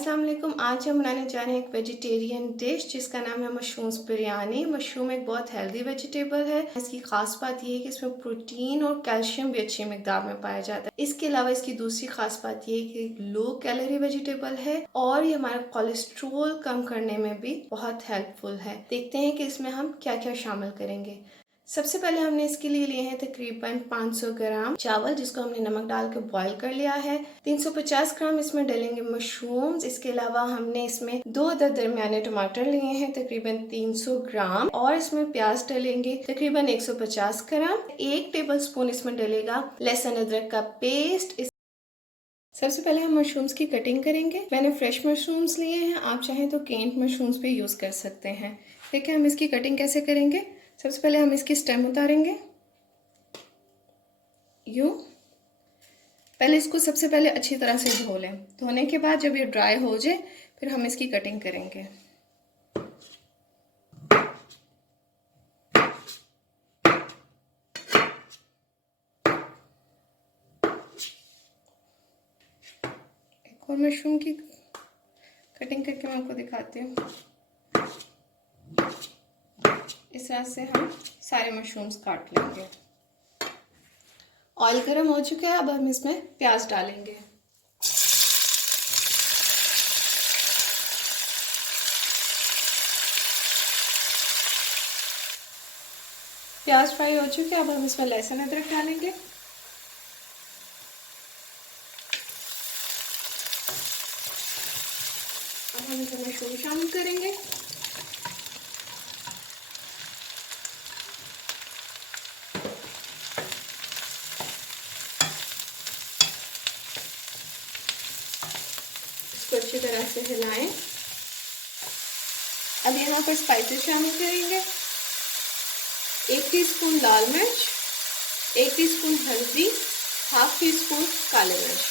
अस्सलाम वालेकुम। आज हम बनाने जा रहे हैं एक वेजिटेरियन डिश जिसका नाम है मशरूम्स बिरयानी। मशरूम एक बहुत हेल्दी वेजिटेबल है। इसकी खास बात यह है कि इसमें प्रोटीन और कैल्शियम भी अच्छी मिकदार में पाया जाता है। इसके अलावा इसकी दूसरी खास बात यह है कि लो कैलोरी वेजिटेबल है और ये हमारा कोलेस्ट्रोल कम करने में भी बहुत हेल्पफुल है। देखते हैं कि इसमें हम क्या क्या शामिल करेंगे। सबसे पहले हमने इसके लिए लिए हैं तकरीबन 500 ग्राम चावल, जिसको हमने नमक डाल के बॉईल कर लिया है। 350 ग्राम इसमें डालेंगे मशरूम्स। इसके अलावा हमने इसमें 2 अदद दरमियाने टमाटर लिए हैं तकरीबन 300 ग्राम और इसमें प्याज डालेंगे तकरीबन 150 ग्राम। 1 टेबलस्पून इसमें डलेगा लहसुन अदरक का पेस्ट। सबसे पहले हम मशरूम्स की कटिंग करेंगे। मैंने फ्रेश मशरूम्स लिए हैं, आप चाहें तो केन्ड मशरूम्स भी यूज़ कर सकते हैं। देखिए हम इसकी कटिंग कैसे करेंगे। सबसे पहले हम इसकी स्टेम उतारेंगे यूँ। पहले इसको सबसे पहले अच्छी तरह से धो लें। धोने के बाद जब ये ड्राई हो जाए फिर हम इसकी कटिंग करेंगे। एक और मशरूम की कटिंग करके मैं आपको दिखाती हूँ। इस तरह से हम सारे मशरूम्स काट लेंगे। ऑयल गर्म हो चुका है, अब हम इसमें प्याज डालेंगे। प्याज फ्राई हो चुके हैं, अब हम इसमें लहसुन अदरक डालेंगे। अब हम इसमें मशरूम शामिल करेंगे। इसको अच्छी तरह से हिलाएं। अब यहाँ पर स्पाइसेस शामिल करेंगे। 1 टीस्पून लाल मिर्च, 1 टीस्पून हल्दी, ½ टीस्पून काली मिर्च।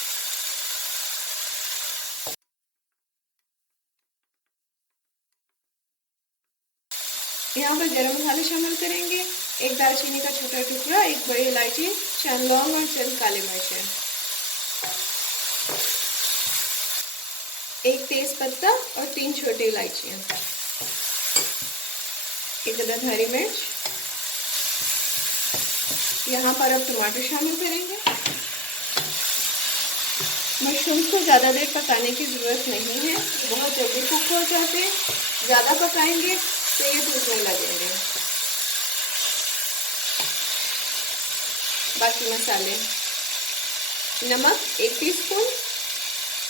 यहाँ पर गरम मसाले शामिल करेंगे। 1 दालचीनी का छोटा टुकड़ा, 1 बड़ी इलायची, 4 लौंग और चंद काली मिर्चें, 1 तेज पत्ता और 3 छोटी इलायचियाँ, 1 अदद हरी मिर्च। यहाँ पर अब टमाटर शामिल करेंगे। मशरूम्स को ज़्यादा देर पकाने की ज़रूरत नहीं है, बहुत जल्दी कुक हो जाते हैं। ज़्यादा पकाएंगे तो ये टूटने लगेंगे। बाकी मसाले, नमक 1 टीस्पून,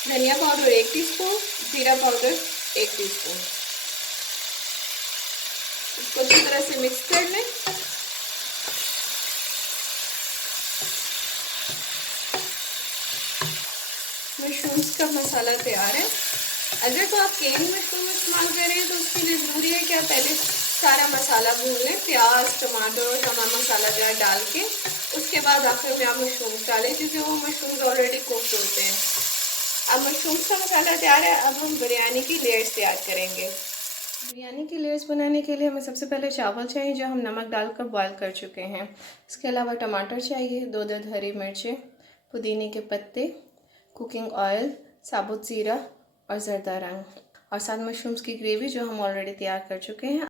धनिया पाउडर 1 टीस्पून, जीरा पाउडर 1 टीस्पून। इसको अच्छी तरह से मिक्स कर लें। मशरूम्स का मसाला तैयार है। अगर तो आप केन मशरूम इस्तेमाल करें तो उसके लिए ज़रूरी है कि आप पहले सारा मसाला भून लें, प्याज, टमाटर और तमाम मसाला जो है डाल के। उसके बाद आखिर में आप मशरूम्स डालें, क्योंकि वो मशरूम्स ऑलरेडी कुक्ड होते हैं। अब मशरूम्स का मसाला तैयार है, अब हम बिरयानी की लेयर्स तैयार करेंगे। बिरयानी की लेयर्स बनाने के लिए हमें सबसे पहले चावल चाहिए जो हम नमक डालकर बॉईल कर चुके हैं। इसके अलावा टमाटर चाहिए, 2 अदद हरी मिर्चें, पुदीने के पत्ते, कुकिंग ऑयल, साबुत ज़ीरा और ज़रदा रंग, और साथ मशरूम्स की ग्रेवी जो हम ऑलरेडी तैयार कर चुके हैं।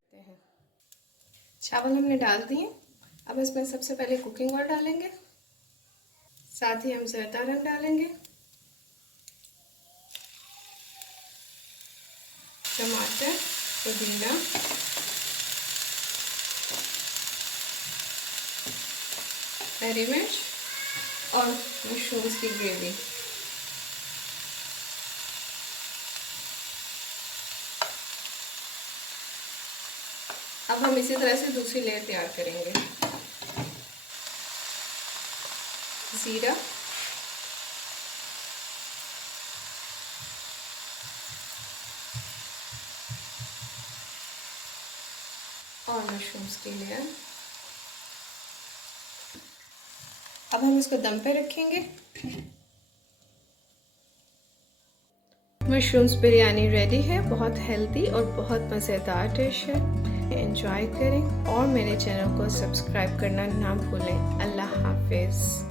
चावल हमने डाल दिए। अब इसमें सबसे पहले कुकिंग ऑयल डालेंगे, साथ ही हम ज़रदा रंग डालेंगे, टमाटर, पुदीना, हरी मिर्च और मशरूम्स की ग्रेवी। अब हम इसी तरह से दूसरी लेयर तैयार करेंगे। जीरा, और मशरूम्स की लेयर। अब हम इसको दम पे रखेंगे। मशरूम्स बिरयानी रेडी है। बहुत हेल्दी और बहुत मज़ेदार डिश है। एंजॉय करें और मेरे चैनल को सब्सक्राइब करना ना भूलें। अल्लाह हाफिज़।